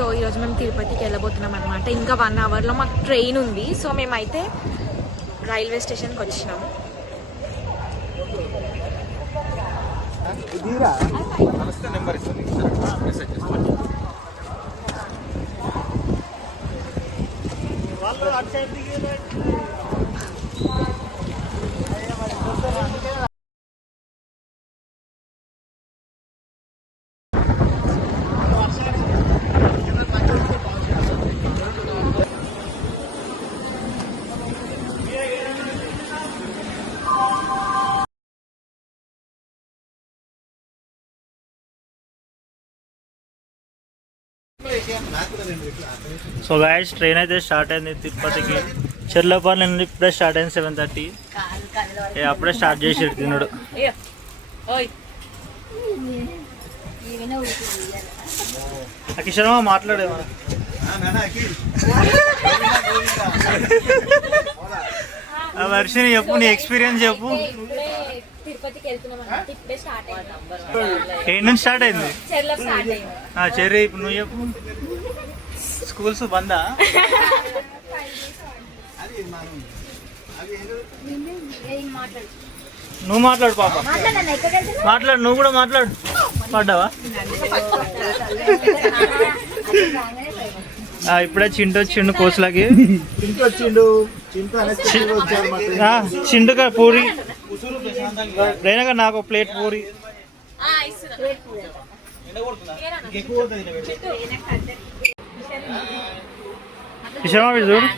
So ఈరోజు మేము తిరుపతికి వెళ్ళబోతున్నాం అనమాట. ఇంకా 1 అవర్లో మాకు ట్రైన్ ఉంది. సో మేమైతే రైల్వే స్టేషన్కి వచ్చినాము. సో గాయస్ ట్రైన్ అయితే స్టార్ట్ అయింది తిరుపతికి. చెర్లపల్లి నుండి ఇప్పుడే స్టార్ట్ అయింది 7:30. అప్పుడే స్టార్ట్ చేసి తిన్నాడు. కిషోర్ మాట్లాడేమో వర్షిని చెప్పు, నీ ఎక్స్పీరియన్స్ చెప్పు. ఏం నుంచి స్టార్ట్ అయింది? చెర్రీ. ఇప్పుడు నువ్వు చెప్పు. స్కూల్స్ బందా? నువ్వు మాట్లాడు పాప, మాట్లాడు. నువ్వు కూడా మాట్లాడు. పడ్డావా? ఇప్పుడే చింటూ వచ్చిండు కోసులకి. చింటుగా పూరి రేనగా నాకు ప్లేట్ పూరి. విషయమా చూడు.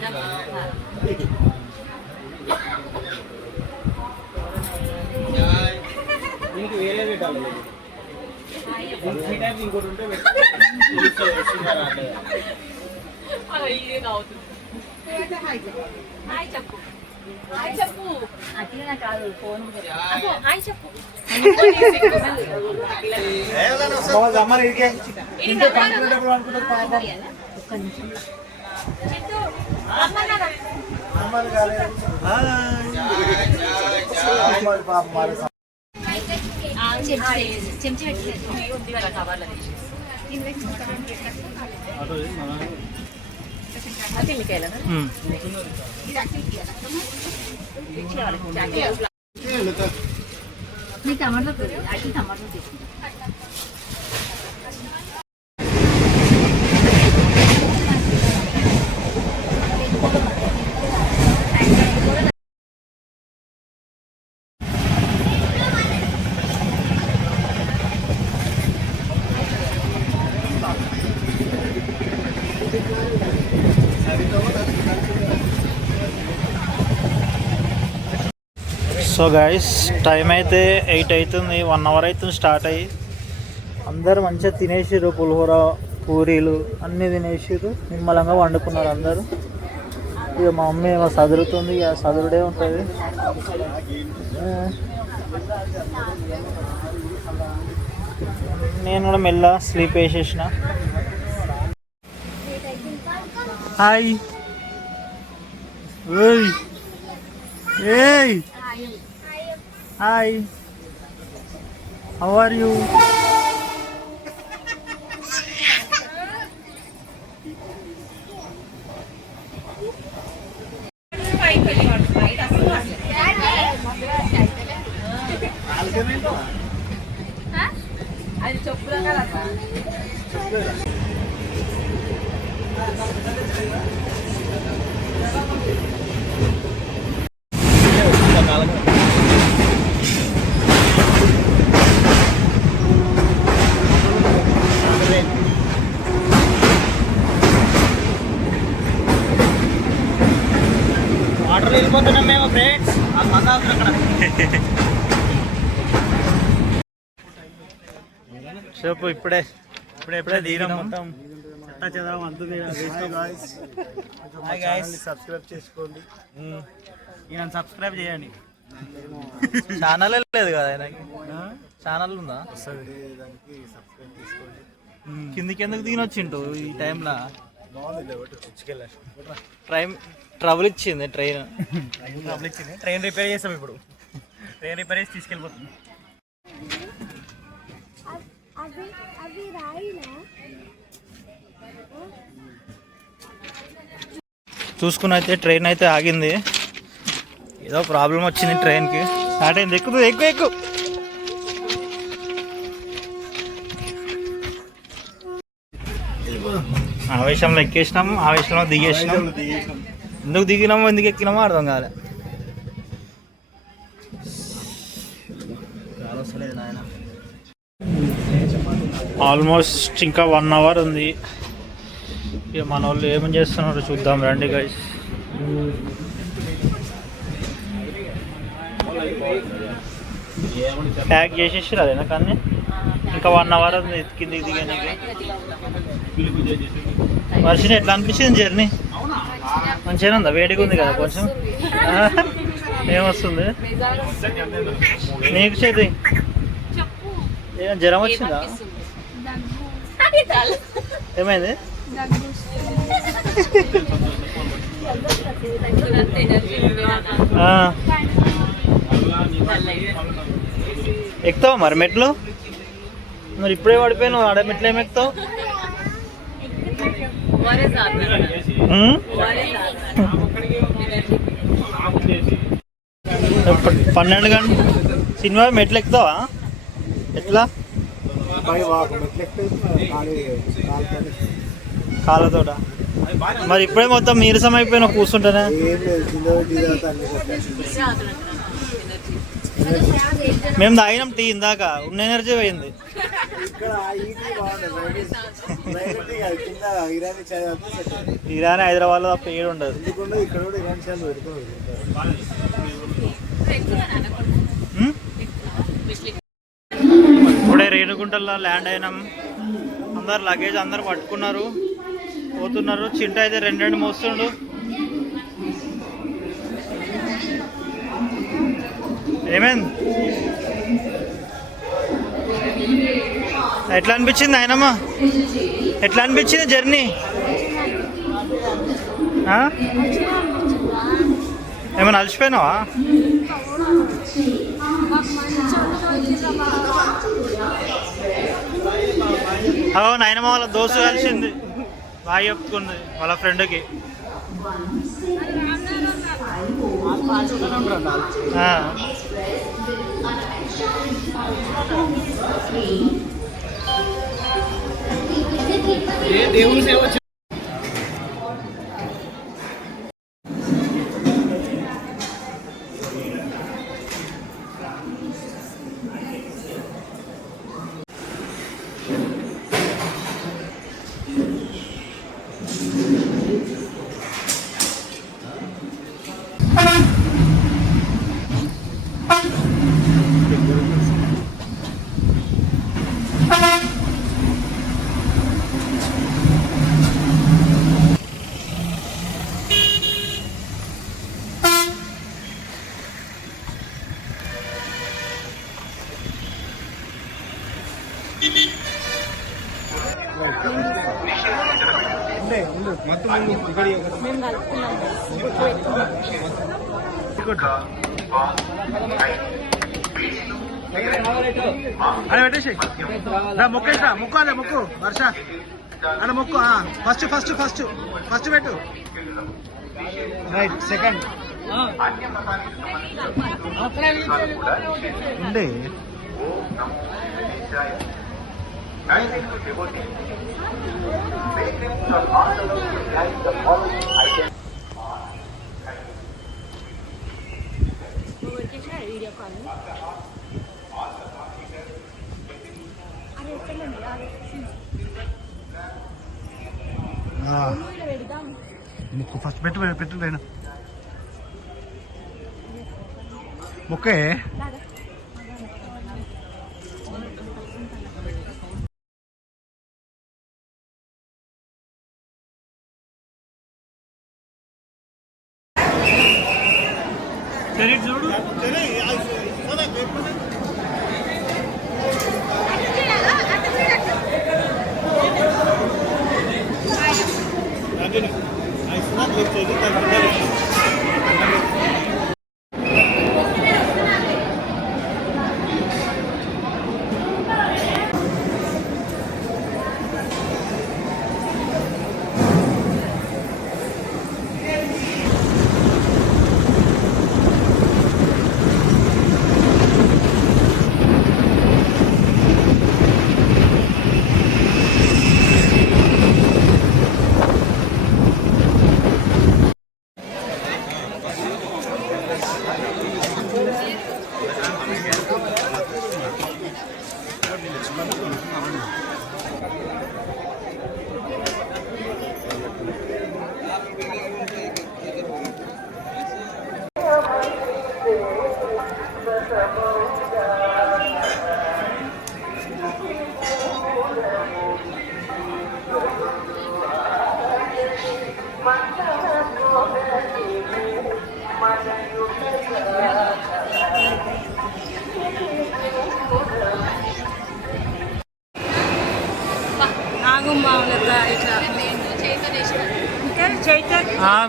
సో గైస్ టైం అయితే 8 అవుతుంది. 1 అవర్ అవుతుంది స్టార్ట్ అయ్యి. అందరు మంచిగా తినేసిర్రు. పులిహోర పూరీలు అన్నీ తినేసిర్రు. నిమ్మలంగా వండుకున్నారు అందరూ. ఇక మా మమ్మీ ఏమో సదురుతుంది. ఇక సదురుడే ఉంటుంది. నేను కూడా మెల్ల స్లీప్ వేసేసిన. హాయ్. ఏయ్ Hi, how are you? వెళ్ళిపోతున్నాం మేము ఫ్రెండ్స్. చెప్పు. ఇప్పుడే దిగినాం. మొత్తం చెత్త చెదాం అంతుంది. సబ్స్క్రైబ్ చేసుకోండి. ఈయన సబ్స్క్రైబ్ చేయండి. ఛానల్ లేదు కదా ఆయనకి. ఛానల్ ఉందా? కిందికి ఎందుకు దిగినొచ్చిండు ఈ టైంలో? ట్రబుల్ ఇచ్చింది ట్రైన్. ట్రైన్ రిపేర్ చేస్తాం ఇప్పుడు. ట్రైన్ రిపేర్ చేసి తీసుకెళ్ళిపోతుంది. చూసుకుని అయితే ట్రైన్ అయితే ఆగింది. ఏదో ప్రాబ్లం వచ్చింది ట్రైన్కి. స్టార్ట్ అయింది. ఎక్కుతుంది, ఎక్కువ ఎక్కువ. ఆవేశంలో ఎక్కేసినాము, ఆవేశంలో దిగేసినాం. ఎందుకు దిగినామో ఎందుకు ఎక్కినామో అర్థం కాలే. ఆల్మోస్ట్ ఇంకా 1 అవర్ ఉంది. ఇక మన వాళ్ళు ఏమేమి చేస్తున్నారో చూద్దాం రండి గైస్. ప్యాక్ చేసేసి అదేనా కానీ ఇంకా 1 అవర్ ఉంది కిందికి దిగడానికి. వర్షం ఎట్లా అనిపించింది జర్నీ? మంచిగానే ఉందా? వేడిగా ఉంది కదా కొంచెం. ఏమొస్తుంది నీకు చేతి? ఏం జ్వరం వచ్చిందా? ఏమైంది? ఎక్కుతావా మరి మెట్లు? మరి ఇప్పుడే పడిపోయినావు, ఆడ మెట్లు ఏమి ఎక్కుతావు? 12 గంటలు సినిమా మెట్లు ఎక్కుతావా? ఎట్లా? కాళ్ళతోట? మరి ఇప్పుడే మొత్తం నీరసం అయిపోయినా కూర్చుంటానే. మేము తాగినాం టీ ఇందాక, ఉన్న ఎనర్జీ పోయింది. ఇరానీ హైదరాబాద్లో తప్ప ఏడు ఉండదు. ఇప్పుడే రేణుగుంటల్లో ల్యాండ్ అయినాం. అందరు లగేజ్ అందరు పట్టుకున్నారు, పోతున్నారు. చింట అయితే 2 మోస్తుండు. ఏమైంది? ఎట్లా అనిపించింది ఆయనమ్మ? ఎట్లా అనిపించింది జర్నీ? ఏమైనా అలసిపోయినావా? నాయనమ్మ వాళ్ళ దోస్తు కలిసింది, బాగా చెప్పుకుంది వాళ్ళ ఫ్రెండ్కి. దేవుని సేవ అదే పెట్టేసి మొక్కేసా, మొక్కు అదే మొక్కు వర్ష అలా మొక్కు. ఫస్ట్ ఫస్ట్ ఫస్ట్ ఫస్ట్ పెట్టు. రైట్, సెకండ్ ఉండే. ఫస్ట్ పెట్టు పెట్టు లేనా మొక్కే. చూడు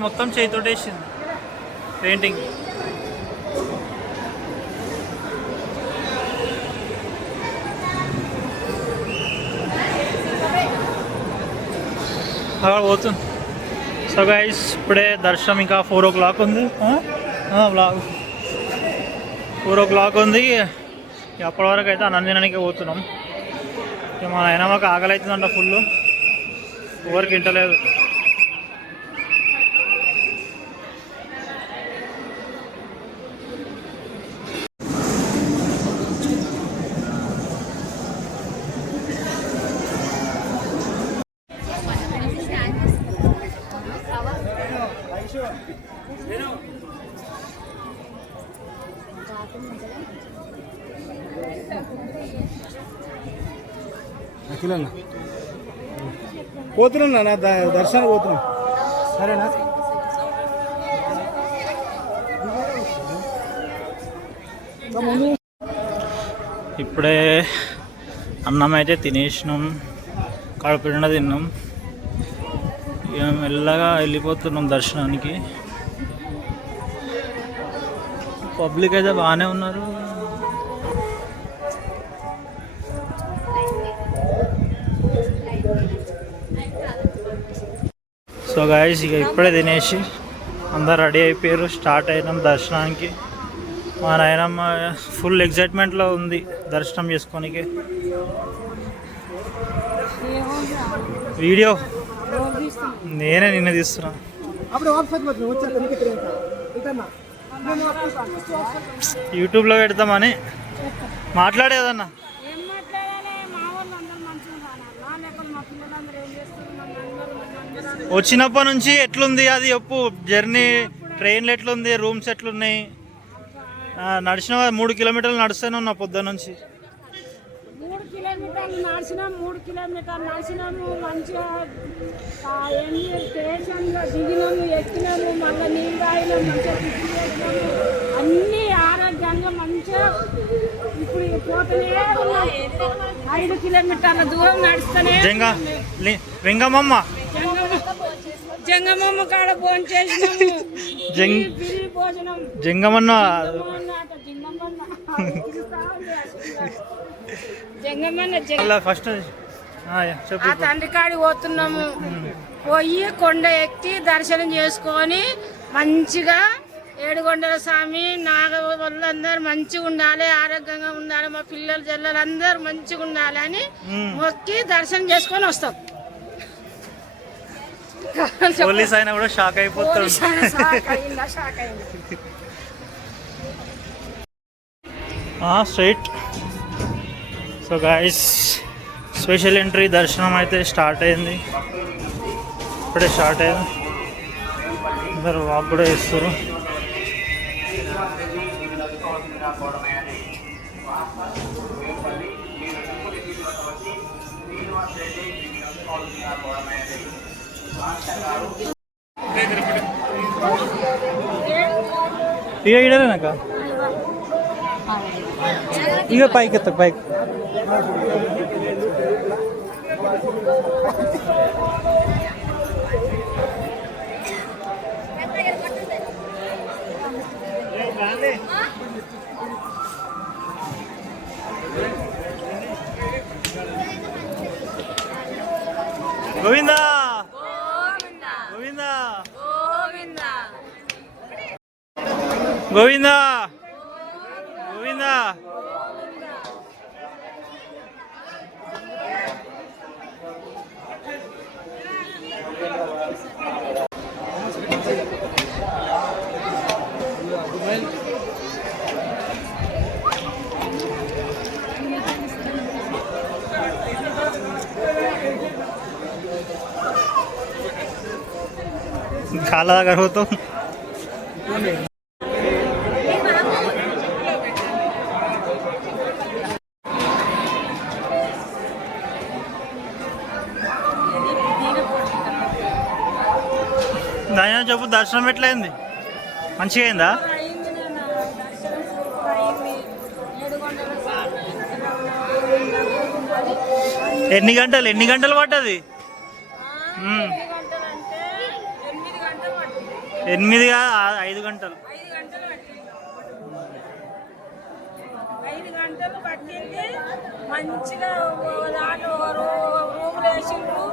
మొత్తం చేతితోటేసింది పెయింటింగ్. అక్కడ పోతుంది. సో గైస్ ఇప్పుడే దర్శనం ఇంకా 4 o'clock ఉంది. బ్లాగ్ 4 o'clock ఉంది. అప్పటి వరకు అయితే అన్నం తినడానికి పోతున్నాం. ఇక మా ఆయన మాకు ఆకలి అవుతుందంట ఫుల్, ఎవరికి ఇంటలేదు. పోతున్నా నా దర్శనం పోతున్నా. సరేనా? ఇప్పుడే అన్నం అయితే తినేసినాం, కడుపు నిండా తిన్నాం. ఇక మెల్లగా వెళ్ళిపోతున్నాం దర్శనానికి. పబ్లిక్ అయితే బాగానే ఉన్నారు. సో గాయస్ ఇక ఇప్పుడే తినేసి అందరు రెడీ అయిపోయారు, స్టార్ట్ అయినాం దర్శనానికి. మా నాయనమ్మ ఫుల్ ఎగ్జైట్మెంట్లో ఉంది దర్శనం చేసుకోనికి. వీడియో నేనే నిన్న తీస్తున్నా. యూట్యూబ్లో పెడతామని మాట్లాడేదన్నా. వచ్చినప్పటి నుంచి ఎట్లుంది అది చెప్పు, జర్నీ ట్రైన్లు ఎట్లుంది, రూమ్స్ ఎట్లున్నాయి? నడిచిన 3 kilometers నడుస్తూనే ఉన్నా పొద్దున్న నుంచి. 3 kilometers నడిచినాం, 3 kilometers నడిచినాము. మంచిగా స్టేషన్లో దిగినాము, ఎక్కినాము, మళ్ళీ నీళ్ళు తాగినాము, మంచిగా టిఫిన్ చేసినాము. అన్నీ ఆరోగ్యంగా మంచిగా ఇప్పుడు పోతూనే ఉన్నాం. 5 kilometers దూరం నడుస్తూనే వెంగమ్మ జంగమమ్మ కాడ భోజనం చేసినాము. భోజనం జంగమన్న ఫస్ట్ ఆ తండ్రి కాడికి పోతున్నాము. పోయి కొండ ఎక్కి దర్శనం చేసుకొని మంచిగా ఏడుకొండల స్వామి వాళ్ళందరూ మంచిగా ఉండాలి, ఆరోగ్యంగా ఉండాలి, మా పిల్లలు జల్లలు అందరూ మంచిగా ఉండాలి అని మొక్కి దర్శనం చేసుకొని వస్తాం. పోలీస్ అయినా కూడా షాక్ అయిపోతాడు. Straight. So guys special entry దర్శనం అయితే స్టార్ట్ అయింది, ఇప్పుడే స్టార్ట్ అయింది. అందరు వాక్ కూడా చేస్తారు. ఇక ఇడలేనాక ఇక పైకి ఎత్త పైకి. గోవిందా గోవిందా గోవిందా గోవిందా. కాళ్ళ దగ్గర పోతాం. దాని చెప్పు, దర్శనం ఎట్లయింది? మంచిగా అయిందా? ఎన్ని గంటలు పడ్డది? 8 కాదు, 5 గంటలు. 5 గంటలు పట్టింది. మంచిగా రూములు వేసిండ్రు.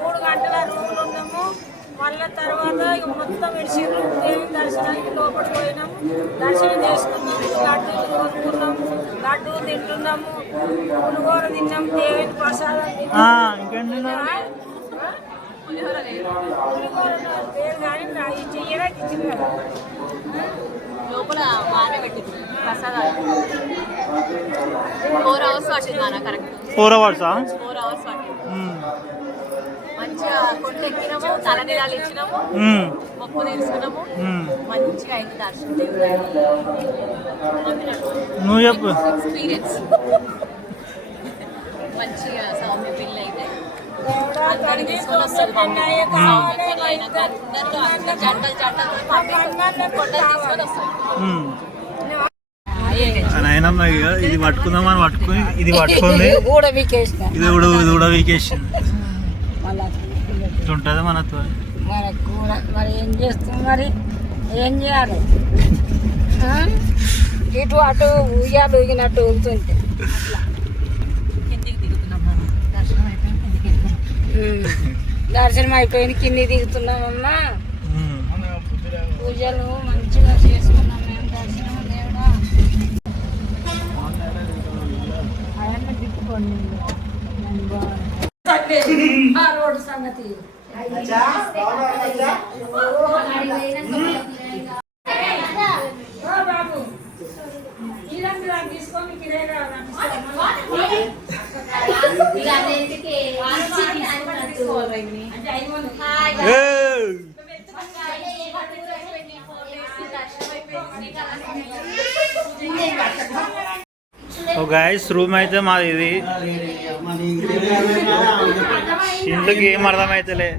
3 గంటల రూములు ఉన్నాము. మళ్ళీ తర్వాత ఇక మొత్తం విడిచిండ్రు. దేవుని దర్శనానికి లోపలికి పోయినాము. దర్శనం చేసుకున్నాము. లడ్డూలు కోసుకున్నాము. లడ్డూలు తింటున్నాము. పులిహోర తిన్నాము. దేవుని ప్రసాదం తిన్నాము. పులిహోర లేదు కానీ ఇది చెయ్యడానికి ఇచ్చింది కదా. లోపల బాగానే పెట్టింది ప్రసాదాలు. 4 hours పట్టింది కరెక్ట్. 4 hours 4 hours పట్టింది. మంచిగా కొండ ఎక్కినాము. తలనీలాలు ఇచ్చినాము. మొక్కు తీసుకున్నాము. మంచిగా అయింది దర్శనం. నువ్వు చెప్పు ఎక్స్పీరియన్స్. మంచిగా సౌమ్య పిల్ల అయితే అందరినీ తీసుకొని వస్తుంది. నాయనమ్మ ఇది పట్టుకుందామని పట్టుకుని ఇది పట్టుకుంది. ఇది కూడా వీకేసింది. ఇట్లుంటుంది మనతో. మరి ఏం చేస్తుంది? మరి ఏం చేయాలి? ఇటు అటు ఉయ్యాలు ఊగినట్టు ఊగుతుంటే దర్శనం అయిపోయింది. కిందికి దిగుతున్నామమ్మా. పూజలు మంచిగా చేసుకున్నాం మేము. దర్శనం దేవుడా ఆయన తిప్పుకోండి. ఆ రోడ్డు సంగతి బాబు ఇలాంటి తీసుకొని కిరాయిగా గైస్ రూమ్ అయితే మాది ఇది. ఇంట్లోకి ఏం అర్థమైతలే.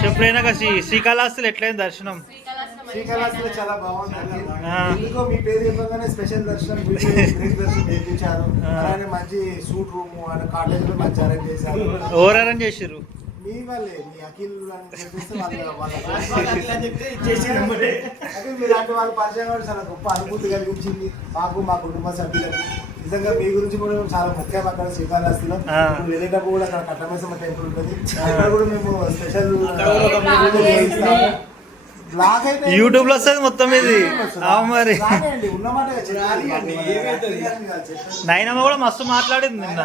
చెప్పలేనాక శ్రీకాళహస్తిలో ఎట్లయింది దర్శనం? శ్రీకాళహస్తిలో చాలా బాగుంది. ఎందుకో మీ పేరు చెప్పగానే స్పెషల్ దర్శనం చేయించారు. అలానే మంచి సూట్ రూమ్ అండ్ కాటేజ్ లో మంచి అరేంజ్ చేశారు. ఎవరు అరేంజ్ చేసారు? మీ వాళ్ళే, మీ అఖిల్ మీలాంటి వాళ్ళు పరిచయం కూడా చాలా గొప్ప అనుభూతి కలిగించింది మాకు, మా కుటుంబ సభ్యులకు. నిజంగా మీ గురించి కూడా మేము చాలా ముఖ్యం. అక్కడ శ్రీకాళహస్తిలో వెళ్ళేటప్పుడు కూడా అక్కడ కట్టమైసమ్మ టెంపుల్ ఉంటుంది. అక్కడ కూడా మేము స్పెషల్ యూట్యూబ్ లో వస్తుంది మొత్తం ఇది. మరి నైనమ్మ కూడా మస్తు మాట్లాడింది నిన్న.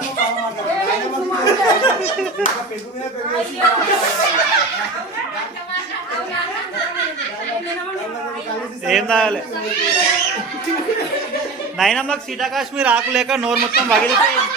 ఏం తాగాలి? నైనమ్మకి సీటా కాశ్మీర్ ఆకులేక నోరు మొత్తం పగిలిపోయింది.